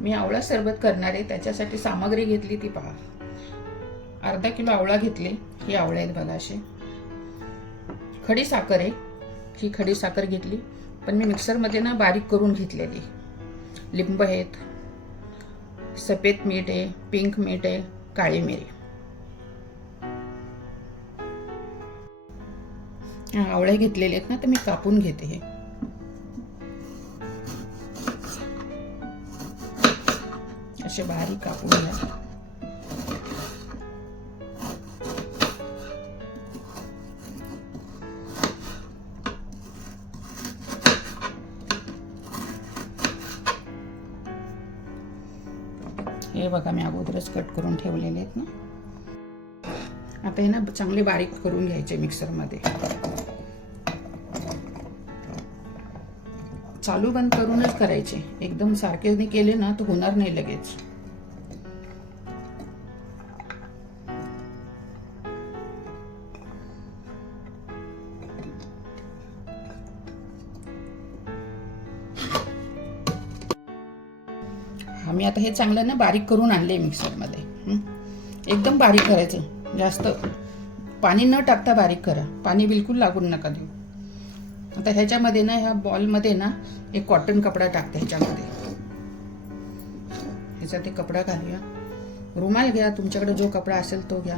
मी आवळा सरबत करणार आहे, त्याच्यासाठी सामग्री घेतली ती पहा. अर्धा किलो आवळा घेतले. ही आवळे आहेत बघा असे. खडी साखर आहे, ही खडी साखर घेतली, पण मी मिक्सरमध्ये ना बारीक करून घेतलेली. लिंब आहेत, सफेद मीठ आहे, पिंक मीठ आहे, काळी मिरी. आवळे घेतलेले आहेत ना, तर मी कापून घेते. हे असे बारीक कापून घ्या. हे बघा मी अगोदरच कट करून ठेवलेले आहेत ना. आता हे ना चांगले बारीक करून घ्यायचे मिक्सरमध्ये. चालू बंद करूनच करायचे, एकदम सारखे नाही केले ना तर होणार नाही लगेच. आम्ही आता हे चांगलं ना बारीक करून आणले मिक्सरमध्ये. एकदम बारीक करायचं, जास्त पाणी न टाकता बारीक करा, पाणी बिलकुल लागून नका देऊ. आता ह्याच्यामध्ये ना, ह्या बॉलमध्ये ना एक कॉटन कपडा टाकते. ह्याच्यामध्ये ह्याचा ते कपडा घालूया. रुमाल घ्या, तुमच्याकडे जो कपडा असेल तो घ्या.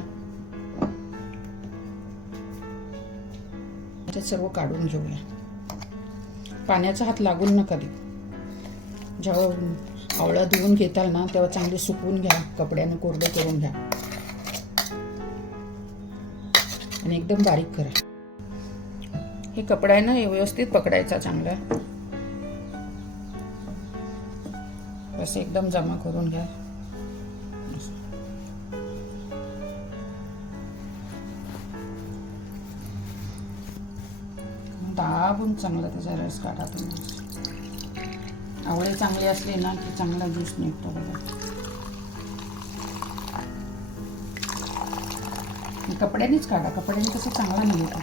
ह्याच्यात सर्व काढून घेऊया. पाण्याचा हात लागून नका देऊ. जेव्हा आवळा धुवून घेताल ना तेव्हा चांगले सुकवून घ्या, कपड्याने कोरडे करून घ्या आणि एकदम बारीक करा. हे कपडा आहे ना व्यवस्थित पकडायचा चांगला, असं एकदम जमा करून घ्या. दाबून चांगला त्याचा रस काढा तुम्ही. आवळे चांगले असले ना की चांगला ज्यूस निघतो बघा. कपड्यानेच काढा, कपड्याने कसं चांगला निघतो.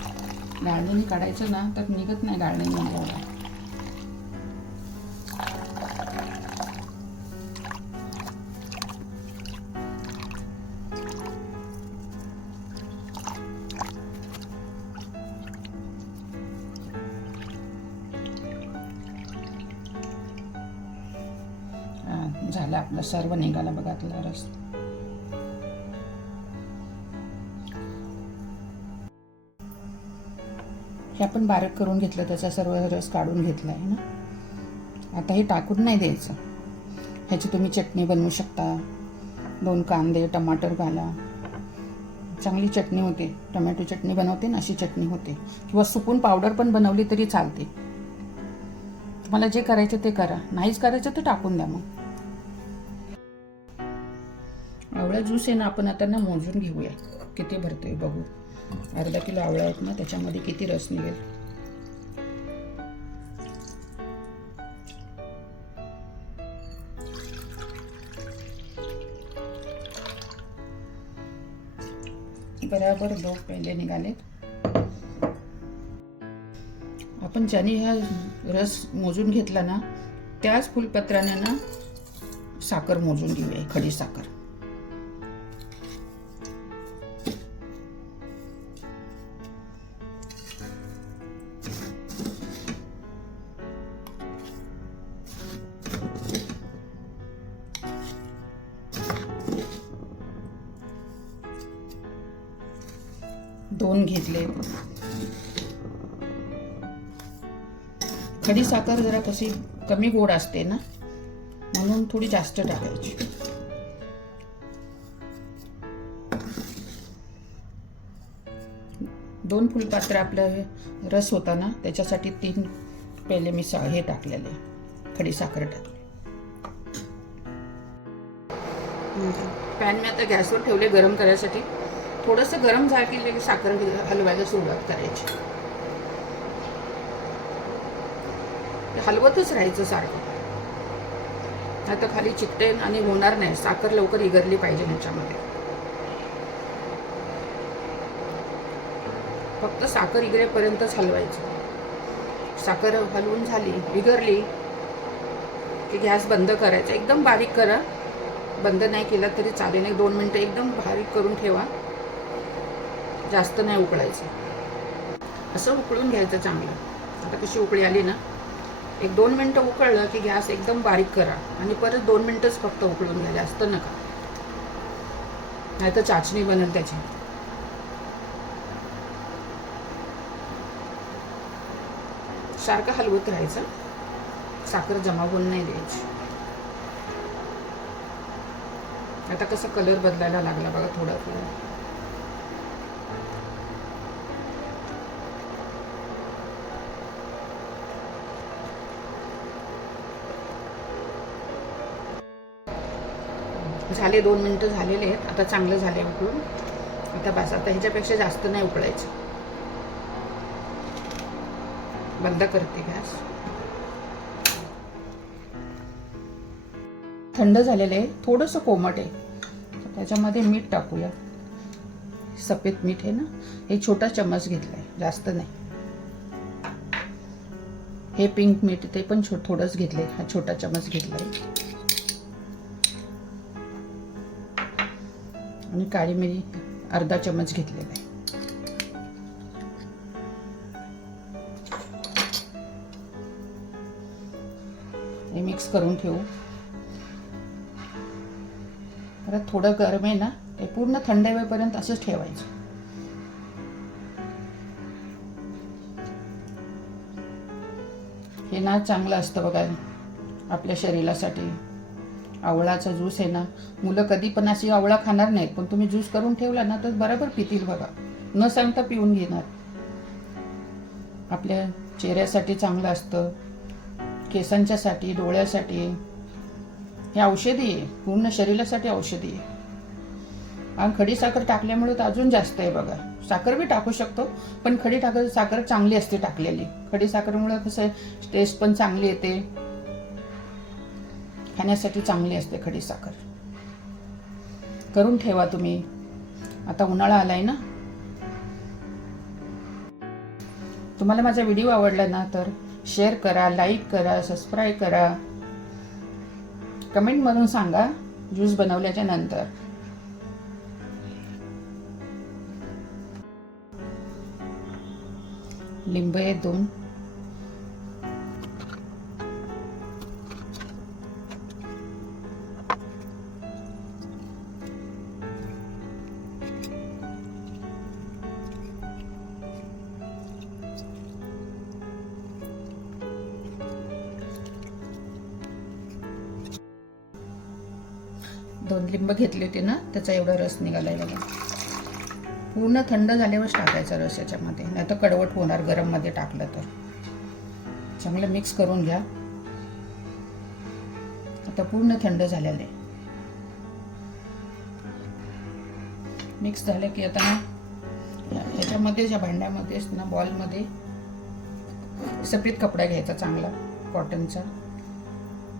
गाळणीने काढायचं ना तर निघत नाही गाळणीने आवळा. झालं आपलं सर्व निघाला बघा आपला रस. हे आपण बारीक करून घेतलं, त्याचा सर्व रस काढून घेतला आहे ना. आता हे टाकून नाही द्यायचं. ह्याची तुम्ही चटणी बनवू शकता. 2 कांदे टमाटर घाला, चांगली चटणी होते. टोमॅटो चटणी बनवते ना अशी चटणी होते, किंवा सुकून पावडर पण बनवली तरी चालते. तुम्हाला जे करायचं ते करा, नाहीच करायचं तर टाकून द्या. मग आवळा ज्यूस आहे ना, आपण आता ना मोजून घेऊया किती भरतोय बघू. अर्धा किलो आवळा आहेत ना, त्याच्यामध्ये किती रस निघेल. बराबर 2 पेले निघाले. आपण ज्याने हा रस मोजून घेतला ना त्याच फुलपत्राने ना साखर मोजून घेऊया, खडी साखर. दोन घेतले. खडी साखर जरा कशी कमी गोड असते ना, म्हणून थोडी जास्त टाकायची. दोन फुलपात्र आपलं रस होता ना त्याच्यासाठी 3 पेले मी हे टाकलेले, खडी साखर टाकली. पॅन मी आता गॅसवर ठेवले गरम करायसाठी. थोडंसं गरम झालं की साखर हलवायला सुरुवात करायची. हलवतच राहायचं सारखं, आता खाली चिकटेल आणि होणार नाही. साखर लवकर इगरली पाहिजे ह्याच्यामध्ये. फक्त साखर इगरेपर्यंतच हलवायचं. साखर हलवून झाली, इगरली की गॅस बंद करायचा, एकदम बारीक करा. बंद नाही केला तरी चालेल. 1-2 मिनटं एकदम बारीक करून ठेवा. जास्त नाही उकळायचं, असं उकळून घ्यायचं चांगलं. आता कशी उकळी आली ना, 1-2 मिनटं उकळलं की गॅस एकदम बारीक करा आणि परत 2 मिनटंच फक्त उकळून घ्या, जास्त नका, नाही तर चाचणी बनेल त्याची. सारखं हलवत राहायचं, साखर जमा होऊन नाही द्यायची. आता कसं कलर बदलायला लागला बघा थोडा थोडा. झाले 2 मिनटं झालेले आहेत. आता चांगलं झाले उकळून. आता बस, आता ह्याच्यापेक्षा जास्त नाही उकळायचं. बंद करते गॅस. थंड झालेलं आहे, थोडंसं कोमट आहे. त्याच्यामध्ये मीठ टाकूया. सफेद मीठ आहे ना, हे छोटा चम्मच घेतलाय, जास्त नाही. हे पिंक मीठ ते पण थोडंच घेतलंय, हा छोटा चम्मच घेतलाय. आणि काळी मिरी अर्धा चम्मच घेतलेला आहे. हे मिक्स करून ठेवू. परत थोडं गरम आहे ना, ते पूर्ण थंड होईपर्यंत असंच ठेवायचं. हे ना चांगलं असतं बघा आपल्या शरीरासाठी. आवळाचा ज्यूस आहे ना, मुलं कधी पण अशी आवळा खाणार नाहीत, पण तुम्ही ज्यूस करून ठेवला ना तर बरोबर पितील बघा, न सांगता पिऊन घेणार. आपल्या चेहऱ्यासाठी चांगलं असतं, केसांच्यासाठी, डोळ्यासाठी. हे औषधी आहे, पूर्ण शरीरासाठी औषधी आहे. आणि खडी साखर टाकल्यामुळे तर अजून जास्त आहे बघा. साखर बी टाकू शकतो, पण खडी साखर चांगली असते टाकलेली. खडी साखरेमुळे कसं टेस्ट पण चांगली येते, खाण्यासाठी चांगली असते खडी साखर. करून ठेवा तुम्ही. आता उन्हाळा आलाय ना. तुम्हाला माझा व्हिडिओ आवडला ना तर शेअर करा, लाईक करा, सबस्क्राईब करा. कमेंट मधून सांगा ज्यूस बनवल्याच्या नंतर. लिंबू आहे 2. दोन लिंब घेतले होते ना, त्याचा एवढा रस निघालाय बघा. पूर्ण थंड झाल्यावर टाकायचा रस याच्यामध्ये, नाही तर कडवट होणार गरम मध्ये टाकलं तर. चांगलं मिक्स करून घ्या. आता पूर्ण थंड झालेलं आहे. मिक्स झालं की आता ना याच्यामध्ये, या भांड्यामध्येच ना बॉलमध्ये सफेद कपडा घ्यायचा चांगला कॉटनचा.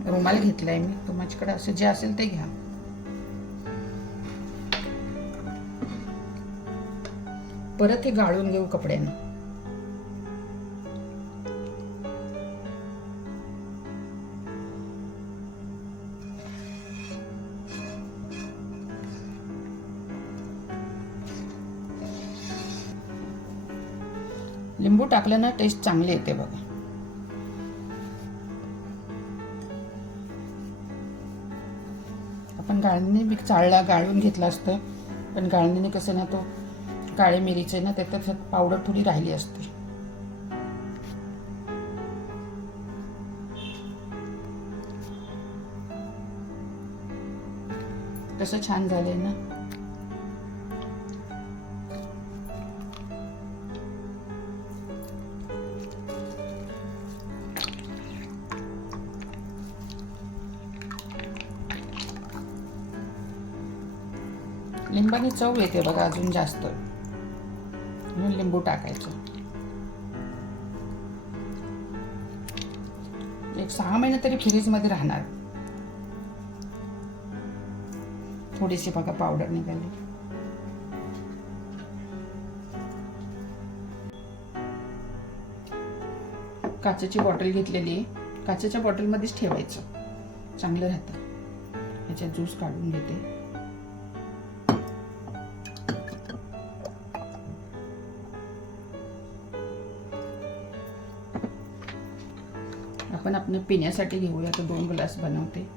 रुमाल घेतलाय मी, तुमच्याकडे असं जे असेल ते घ्या. परत हे गाळून घेऊ कपड्याने. लिंबू टाकलं ना टेस्ट चांगली येते बघा. आपण गाळणीने गाळून घेतलं असतं, पण गाळणीने कसं ना तो काळे मिरीचे ना त्याच्यात पावडर थोडी राहिली असते. कसं छान झालंय ना. लिंबानी चव येते बघा अजून जास्त. लिंबू टाकायचं. 1-6 महिने तरी फ्रीज मध्ये राहणार. थोडीशी बघा पावडर निघाली. काचेची बॉटल घेतलेली आहे, काचेच्या बॉटलमध्येच ठेवायचं. चांगलं राहतं. ह्याच्यात ज्यूस काढून घेते. आपण आपल्या पिण्यासाठी घेऊया. तर 2 ग्लास बनवते.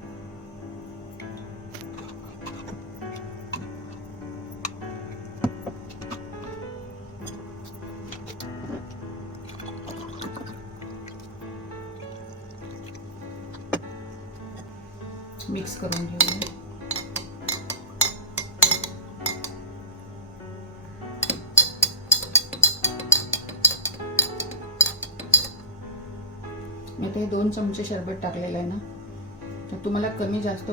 मिक्स करून घेऊया. मी आता 2 चमचे शरबत टाकलेलं आहे ना, तर तुम्हाला कमी जास्त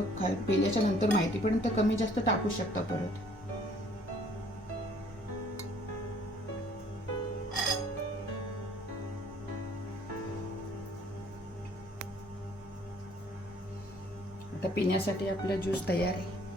पिल्याच्या नंतर माहिती पडेल तर कमी जास्त टाकू शकता परत. आता पिण्यासाठी आपला ज्यूस तयार आहे.